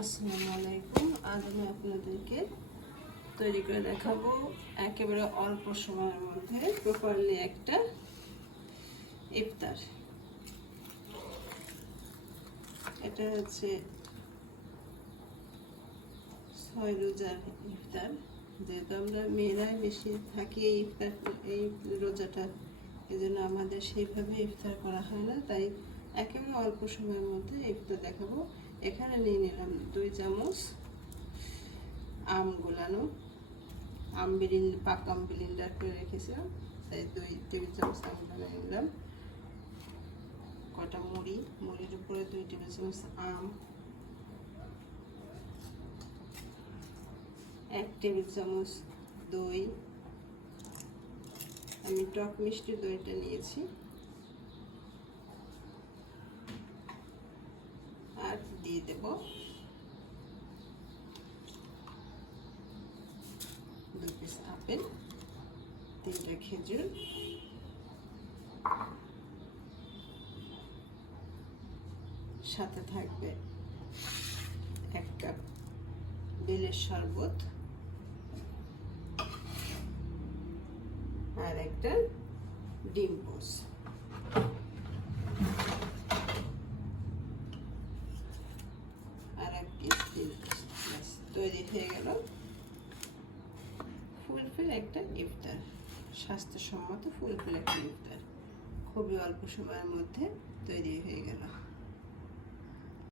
আসসালামু আলাইকুম। আজ আমি আপনাদেরকে তৈরি করে দেখাবো একেবারে অল্প সময়ের মধ্যে প্রপারলি একটা ইফতার। এটা হচ্ছে ছয় রোজার ইফতার। যেহেতু আমরা মেয়েরাই বেশি থাকি এই ইফতার এই রোজাটা এই জন্য আমাদের সেইভাবে ইফতার করা হয় না। তাই একেবারে অল্প সময়ের মধ্যে ইফতার দেখাবো। এখানে নিয়ে নিলাম দুই চামচ আম গোলানো। আম বিলিন পাক আম বিলিন্ডার করে রেখেছিলাম, তাই দুই টেবিল চামচ আম গোলানো নিলাম। কটা মুড়ি, মুড়ির উপরে দুই টেবিল চামচ আম। এক টেবিল চামচ দই। আমি টক মিষ্টি দইটা নিয়েছি। দিয়ে দেব। দুই পিস আপেল, তিনটা খেজুর। সাথে থাকবে এক কাপ বেলের শরবত আর একটা ডিম পোস আর এক পিস ডিম পোস ব্যাস তৈরি হয়ে গেল। ফুলফিল একটা ইফতার স্বাস্থ্যসম্মত ফুলফিল একটা ইফতার খুবই অল্প সময়ের মধ্যে গেল